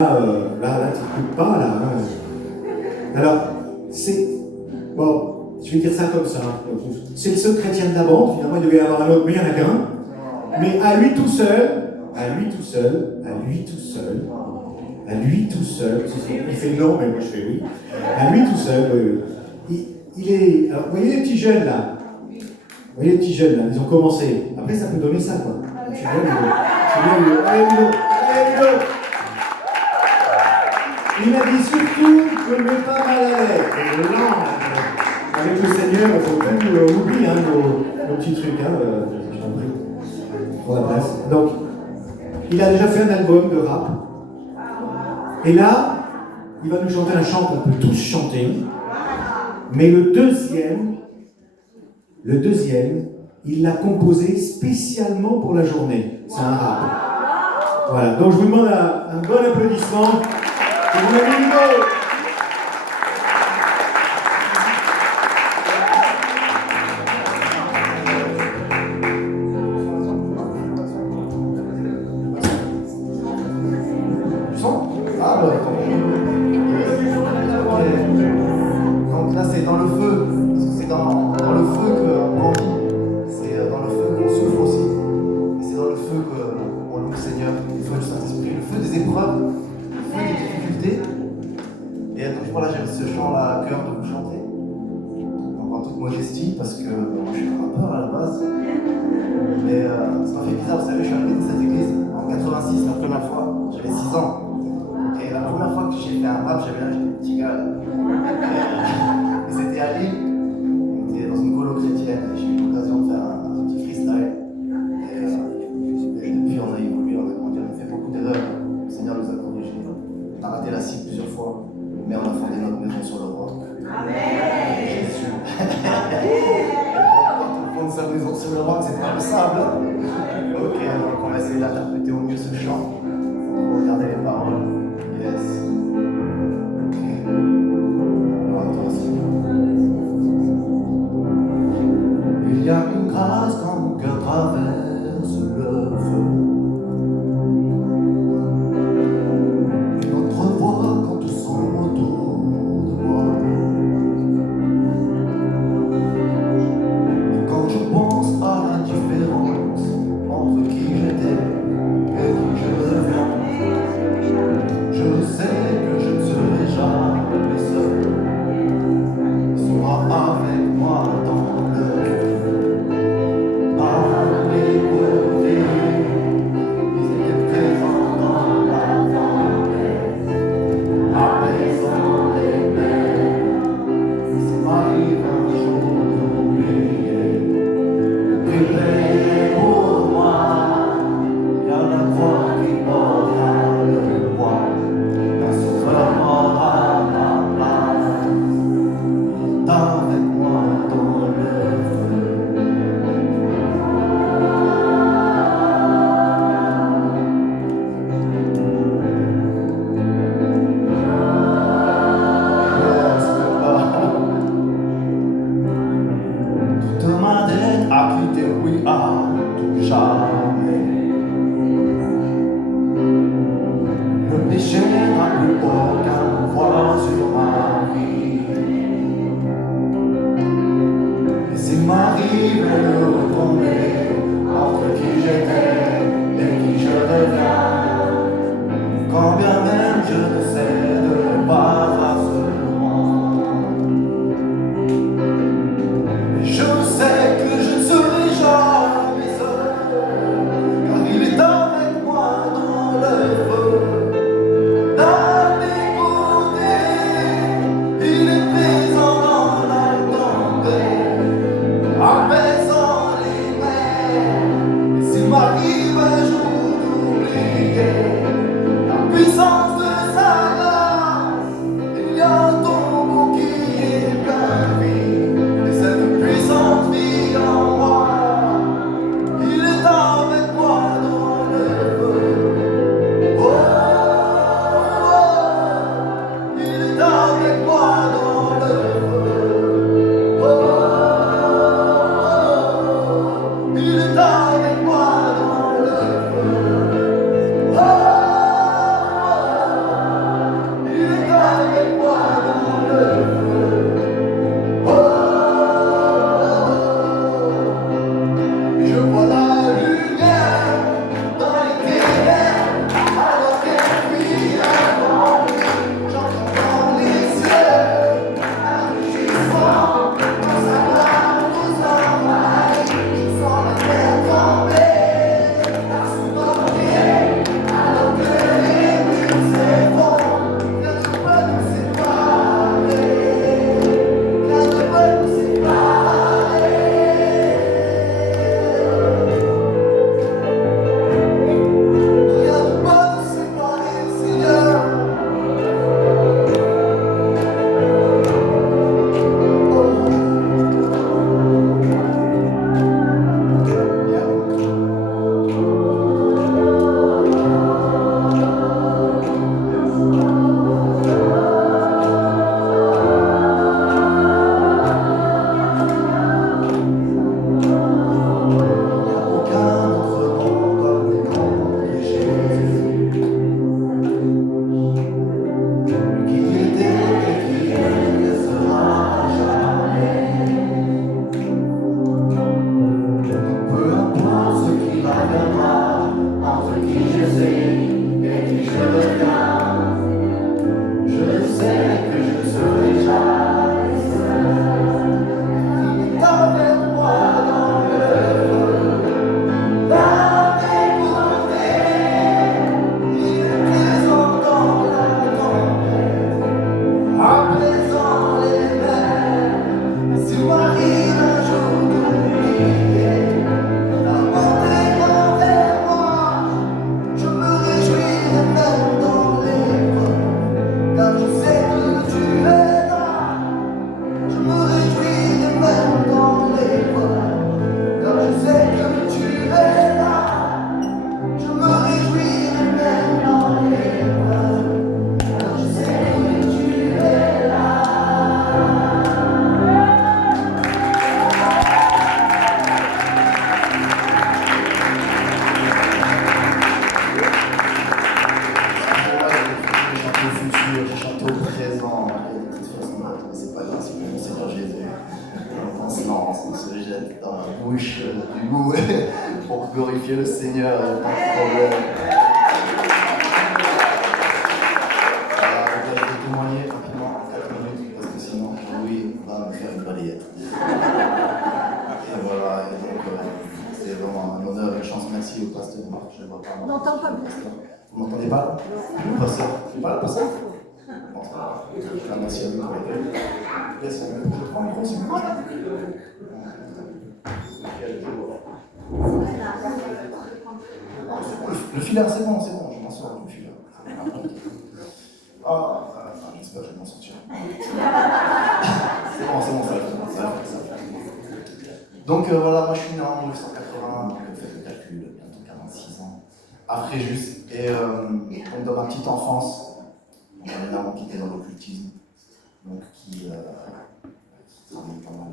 Là, tu n'écoutes pas, là. Hein. Alors, c'est... Bon, je vais dire ça comme ça. C'est le seul chrétien de la bande, finalement, il devait y avoir un autre, mais il n'y en a qu'un. Mais à lui tout seul, il fait long, mais moi je fais oui. À lui tout seul, il est... Alors, vous voyez les petits jeunes, là? Vous voyez les petits jeunes, là, ils ont commencé. Après, ça peut donner ça, quoi. Les petits jeunes, allez, Ludo. Il m'a dit surtout, ne mets pas mal à l'aise. Et là, avec le Seigneur, il ne faut plus oublier nos petits trucs. Je t'en prie. Pour la place. Donc, il a déjà fait un album de rap. Et là, il va nous chanter un chant qu'on peut tous chanter. Mais le deuxième, il l'a composé spécialement pour la journée. C'est un rap. Voilà. Donc, je vous demande un bon applaudissement. C'est mon ami Ludo. Du son? Ah bah donc là c'est dans le feu, parce que c'est dans le feu qu'on grandit, c'est dans le feu qu'on souffre aussi, et c'est dans le feu qu'on loue le Seigneur, le feu du Saint-Esprit, le feu des épreuves, le feu des difficultés. Et donc voilà, j'ai ce chant-là à cœur de vous chanter, donc en toute modestie, parce que moi je suis un rappeur à la base, mais ça m'a fait bizarre, vous savez, je suis arrivé dans cette église en 86 la première fois, j'avais 6 ans. Et la première fois que j'ai fait un rap, j'avais l'âge de petit gars. Et c'était à Lille, on était dans une colo chrétienne, et j'ai eu l'occasion de faire un petit freestyle. Et depuis, on a évolué, on a grandi, on a fait beaucoup d'erreurs. Le Seigneur nous a corrigés. On a raté la cible plusieurs fois, mais on a fondé notre maison sur le roi. Amen. Jésus. Quand on fonde sa maison sur le roi, c'est pas le sable. Ok, donc on va essayer d'interpréter au mieux ce chant. Regardez les paroles. Yes. Ok. Alors à toi, Seigneur. Il y a une grâce quand mon cœur traverse le feu. Une autre voix quand tout semble autour de moi. Et quand je pense à la différence entre qui j'étais et qui je deviens, je sais que je ne serai jamais seul. Il sera avec moi dans le feu. Dans les côtés, il était présent dans la tempête. Apaisant les mers, il m'arrive un jour d'oublier. Priez pour moi, il y a la croix qui portera le poids. Avec moi dans le feu. Toute ma dette a quitté, oui, à tout jamais. Le péché n'a plus aucun pouvoir sur ma vie. S'il m'arrive de retomber entre qui j'étais et qui je deviens, quand bien même je ne sais de pas à ce monde, je sais que je ne serai jamais seul, car il est avec moi dans le feu, dans mes chanté au futur, j'ai chanté au présent. De toute façon, c'est pas grave, c'est mon Seigneur Jésus. On se lance, on se jette dans la bouche du goût pour glorifier le Seigneur, il n'y a pas de problème. Je vais témoigner rapidement en 4 minutes parce que sinon Jean-Louis va me faire une balayette. Et voilà, et donc c'est vraiment un honneur et une chance. Merci au pasteur Marc, je ne vois pas. On n'entend pas bien. Vous m'entendez pas? Le pasteur? Je ne pas là, le pasteur? Bon, c'est pas grave. Merci à vous pour l'accueil. Je prends le micro, c'est moi. Le filard, c'est bon, je m'en sors du filard. J'espère que je vais m'en sortir. C'est bon, ça va. Donc voilà, moi je suis né en 1980, donc faites le calcul, bientôt 46 ans, après juste. Et donc dans ma petite enfance, j'avais une maman qui était dans l'occultisme, donc qui travaillait pas mal,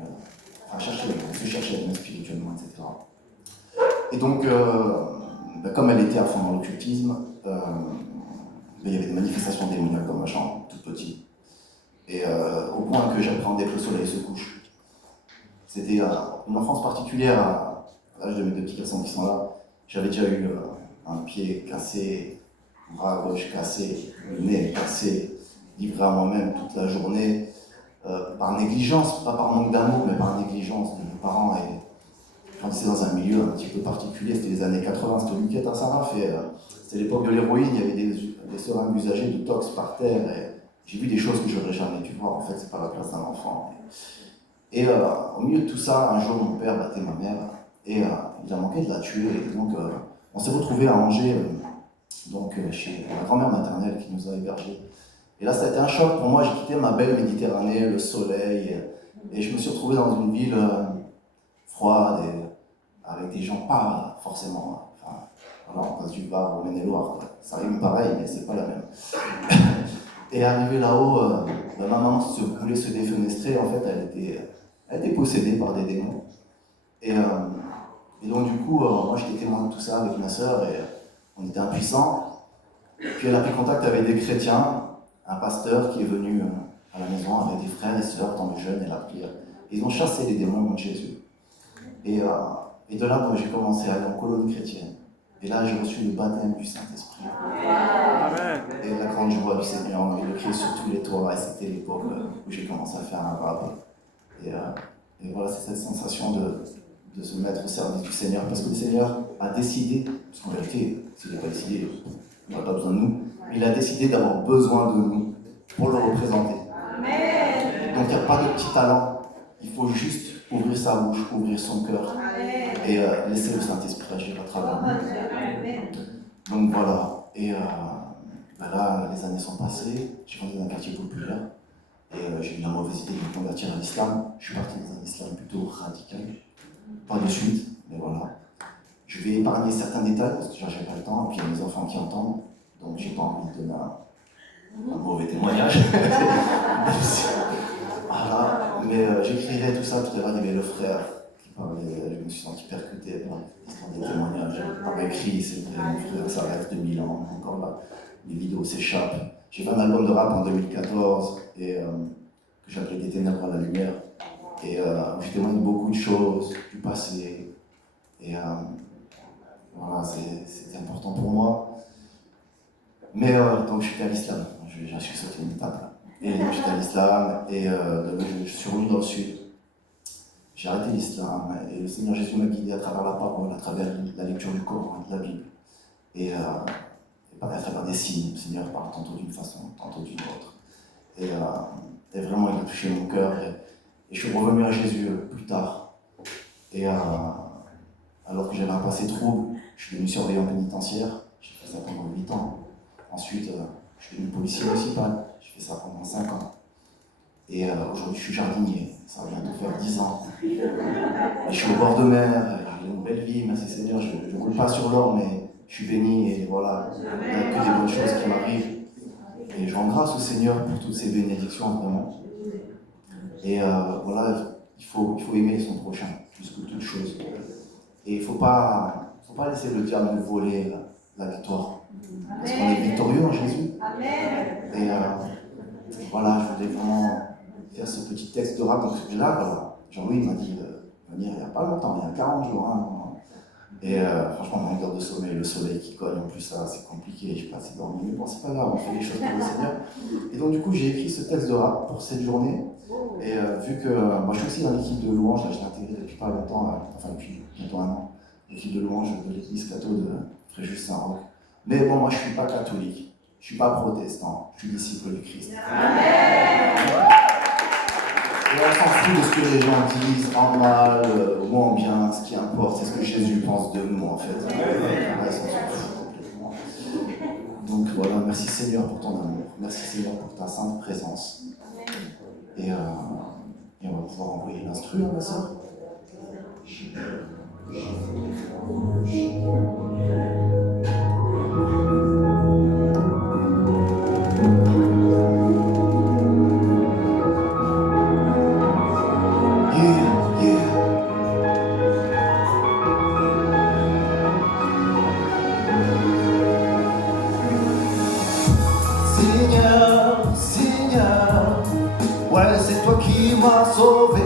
se cherchait spirituellement, etc. Et donc, comme elle était à fond dans l'occultisme, il y avait des manifestations démoniaques dans ma chambre, toute petite. Et au point que j'appréhendais que le soleil se couche. C'était une enfance particulière à l'âge de mes 2 petits garçons qui sont là. J'avais déjà eu un pied cassé, un bras gauche cassé, le nez cassé, livré à moi-même toute la journée, par négligence, pas par manque d'amour, mais par négligence de mes parents. Et quand j'étais dans un milieu un petit peu particulier, c'était les années 80, c'était au Luquette à Saint-Raph, et c'était l'époque de l'héroïne, il y avait des seringues usagées de tox par terre, et j'ai vu des choses que j'aurais jamais dû voir. En fait, c'est pas la place d'un enfant. Et au milieu de tout ça, un jour, mon père battait ma mère et il a manqué de la tuer. Et donc, on s'est retrouvés à Angers, chez ma grand-mère maternelle qui nous a hébergés. Et là, ça a été un choc pour moi. J'ai quitté ma belle Méditerranée, le soleil, et je me suis retrouvé dans une ville froide et avec des gens pas forcément. Enfin, voilà, on passe du Var au Maine-et-Loire. Ça rime pareil, mais c'est pas la même. Et arrivé là-haut, ma maman voulait se défenestrer. En fait, elle était possédée par des démons. Et donc, du coup, moi, j'étais témoin de tout ça avec ma sœur et on était impuissants. Puis elle a pris contact avec des chrétiens, un pasteur qui est venu à la maison avec des frères et sœurs dans le jeûne et la prière. Ils ont chassé les démons de Jésus. Et de là, moi, j'ai commencé à aller en colonie chrétienne. Et là, j'ai reçu le baptême du Saint-Esprit. Amen. Et la grande joie du Seigneur, on avait le crié sur tous les toits, et c'était l'époque où j'ai commencé à faire un rap. Et voilà, c'est cette sensation de se mettre au service du Seigneur, parce que le Seigneur a décidé, parce qu'en vérité, s'il n'a pas décidé, il n'aurait pas besoin de nous, mais il a décidé d'avoir besoin de nous pour le représenter. Amen. Donc il n'y a pas de petit talent, il faut juste ouvrir sa bouche, ouvrir son cœur, et laisser le Saint-Esprit agir à travers nous. Donc voilà, et là, les années sont passées, j'ai grandi dans un quartier populaire, et j'ai eu la mauvaise idée de me convertir à l'islam. Je suis parti dans un islam plutôt radical, pas de suite, mais voilà. Je vais épargner certains détails, parce que j'ai pas le temps, et puis il y a mes enfants qui entendent, donc j'ai pas envie de donner un mauvais témoignage. Voilà, mais j'écrirai tout ça, tout à l'heure il y avait le frère qui parlait, je me suis senti percuté par l'histoire des témoignages. Par écrit, c'est vrai, mon frère, ça reste 2000 ans, encore là, les vidéos s'échappent. J'ai fait un album de rap en 2014, et que j'appelais Des ténèbres à la lumière, et je témoigne beaucoup de choses, du passé, et voilà, c'était important pour moi. Mais donc je suis à l'islam, j'ai sauté une étape là. Et j'étais à l'islam, et je suis revenu dans le sud. J'ai arrêté l'islam, et le Seigneur Jésus m'a guidé à travers la parole, à travers la lecture du Coran, de la Bible. Et à travers des signes. Le Seigneur parle tantôt d'une façon, tantôt d'une autre. Et vraiment, il a touché mon cœur. Et je suis revenu à Jésus plus tard. Et alors que j'avais un passé trouble, je suis devenu surveillant pénitentiaire. J'ai fait ça pendant 8 ans. Ensuite, je suis devenu policier municipal. J'ai fait ça pendant 5 ans. Et aujourd'hui, je suis jardinier. Ça va bientôt faire 10 ans. Et je suis au bord de mer. J'ai une belle vie, merci Seigneur. Je ne roule pas sur l'or, mais je suis béni. Et voilà, il n'y a que des bonnes choses qui m'arrivent. Et je rends grâce au Seigneur pour toutes ces bénédictions, vraiment. Et voilà, il faut aimer son prochain, plus que toute chose. Et il ne faut pas laisser le diable nous voler la victoire. Parce qu'on est victorieux en Jésus. Amen. Et voilà, je voulais vraiment faire ce petit texte de rap. Donc là, Jean-Louis m'a dit de venir il n'y a pas longtemps, il y a 40 jours. Hein. Et franchement, on a une heure de sommeil, le soleil qui cogne, en plus ça c'est compliqué, je sais pas si dormir, mais bon, c'est pas grave, on fait les choses pour le Seigneur. Et donc du coup, j'ai écrit ce texte de rap pour cette journée. Et vu que moi je suis aussi dans l'équipe de louange, là, je l'ai intégré depuis pas longtemps, enfin depuis bientôt un an, l'équipe de louange de l'église catho de Fréjus Saint-Roch. Mais bon, moi je suis pas catholique, je suis pas protestant, je suis disciple du Christ. Et on s'en fout de ce que les gens disent en mal ou en bien, ce qui importe, c'est ce que Jésus pense de nous en fait. Ouais, ça, on s'en fout complètement. Donc voilà, merci Seigneur pour ton amour, merci Seigneur pour ta sainte présence. Et on va pouvoir envoyer l'instru, hein, ma soeur. Ouais, c'est toi qui m'as sauvé,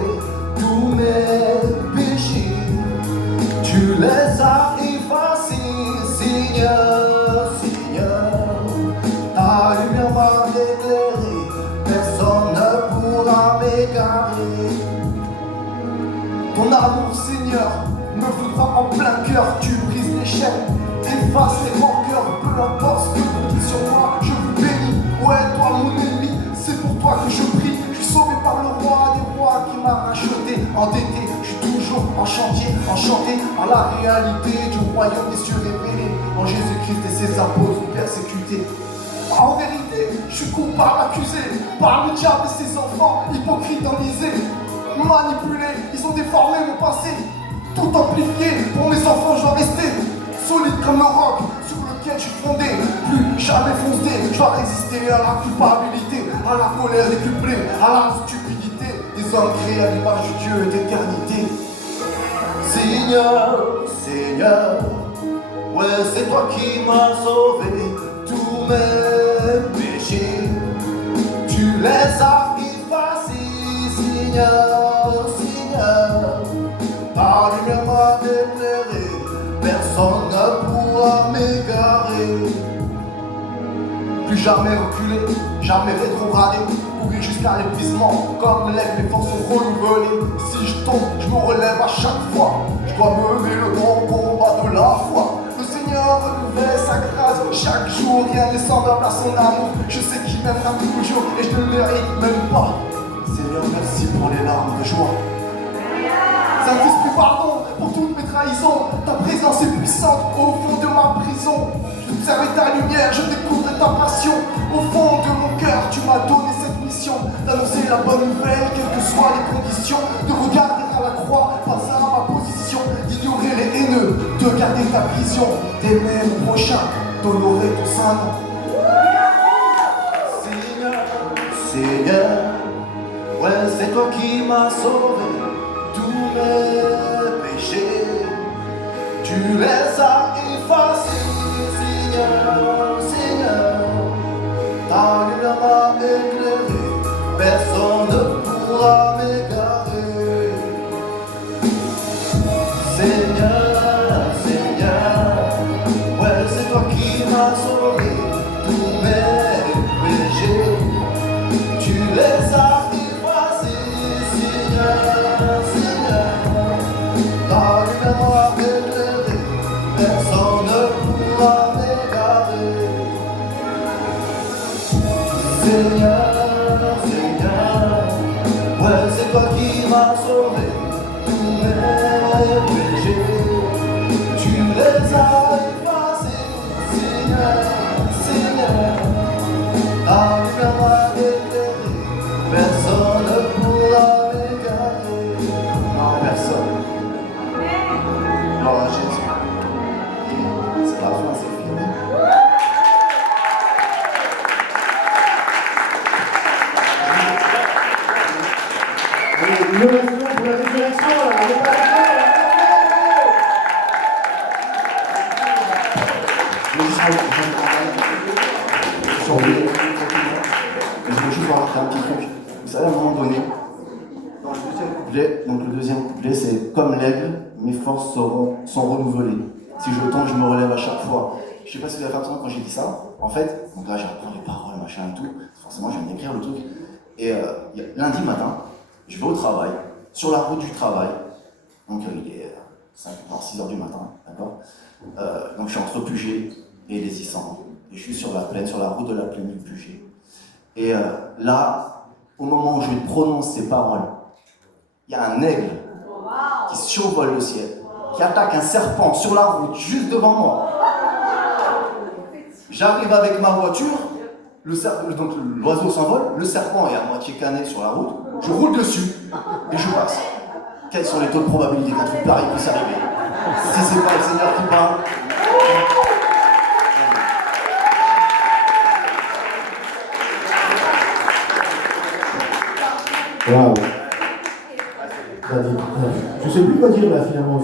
tous mes péchés, tu les as effacés, Seigneur, Seigneur. Ta lumière m'a éclairé, personne ne pourra m'égarer. Ton amour, Seigneur, me foudra en plein cœur, tu brises les chaînes, effaces les rancœurs, peu importe ce que vous dites sur moi, je vous bénis. Ouais, toi mon ennemi, c'est pour toi que je prie. Sauvé par le roi des rois qui m'a racheté, endetté, je suis toujours en chantier, enchanté par la réalité du royaume des cieux révélé en Jésus-Christ et ses apôtres persécutés. En vérité, je suis coupable, accusé par le diable et ses enfants, hypocrites enlisés, manipulés, ils ont déformé mon passé, tout amplifié. Pour mes enfants, je dois rester solide comme le roc sur lequel je suis fondé, plus jamais foncé. Je dois résister à la culpabilité, à la colère décuplée, à la stupidité des hommes créés à l'image du Dieu d'éternité. Seigneur, Seigneur, ouais, c'est toi qui m'as sauvé, tous mes péchés, tu les as effacés, Seigneur, Seigneur. Ta lumière m'a éclairé, personne ne pourra m'égarer. Plus jamais reculer, jamais rétrogradé, courir jusqu'à l'épuisement, comme l'aigle, mes forces sont renouvelées. Si je tombe, je me relève à chaque fois, je dois me lever le grand combat de la foi. Le Seigneur renouvelle sa grâce chaque jour, rien n'est semblable à son amour. Je sais qu'il m'aimera toujours et je ne le mérite même pas. Seigneur, merci pour les larmes de joie. Saint-Esprit, pardon pour toutes mes trahisons. Ta présence est puissante au fond de ma prison. J'observe ta lumière, je découvre ta passion. Au fond de mon cœur, tu m'as donné cette mission d'annoncer la bonne nouvelle, quelles que soient les conditions. De regarder à la croix, pas à ma position. D'ignorer les haineux, de garder ta vision. D'aimer mon prochain, d'honorer ton saint nom. Seigneur, Seigneur, ouais, c'est toi qui m'as sauvé. Tous mes péchés, tu les as effacés, Seigneur, Seigneur. Ta lumière m'a éclairé, personne ne pourra m'égarer. Seigneur, Seigneur, ouais, c'est toi qui m'as sauvé, tous mes péchés, tu les as effacés, Seigneur. Personne ne pourra m'égarer. Seigneur, Seigneur, ouais, c'est toi qui m'as sauvé, tous mes péchés, tu les as effacés, Seigneur, Seigneur. Ta lumière m'a éclairé, personne ne pourra m'égarer. Non, personne. Gloire à Jésus. C'est la fin, c'est fini. Une ovation pour la résurrection, là, on n'est pas d'accord, là. un petit truc. Vous savez, à un moment donné, dans le deuxième couplet, c'est comme l'aigle, mes forces sont renouvelées. Si je tombe, je me relève à chaque fois. Je sais pas si vous avez fait attention quand j'ai dit ça. En fait, donc là, j'apprends les paroles, machin et tout. Forcément, je viens d'écrire le truc. Et lundi matin, je vais au travail, sur la route du travail. Donc il est 6h du matin, d'accord. Donc je suis entre Puget et les Issants. Et je suis sur la plaine, sur la route de la plaine du Puget. Et là, au moment où je prononce ces paroles, il y a un aigle qui survole le ciel, qui attaque un serpent sur la route, juste devant moi. J'arrive avec ma voiture, donc l'oiseau s'envole, le serpent est à moitié cané sur la route, je roule dessus et je passe. Quelles sont les taux de probabilité qu'un truc pareil puisse arriver? Si c'est pas le Seigneur qui parle. Waouh. Je sais plus quoi dire là finalement.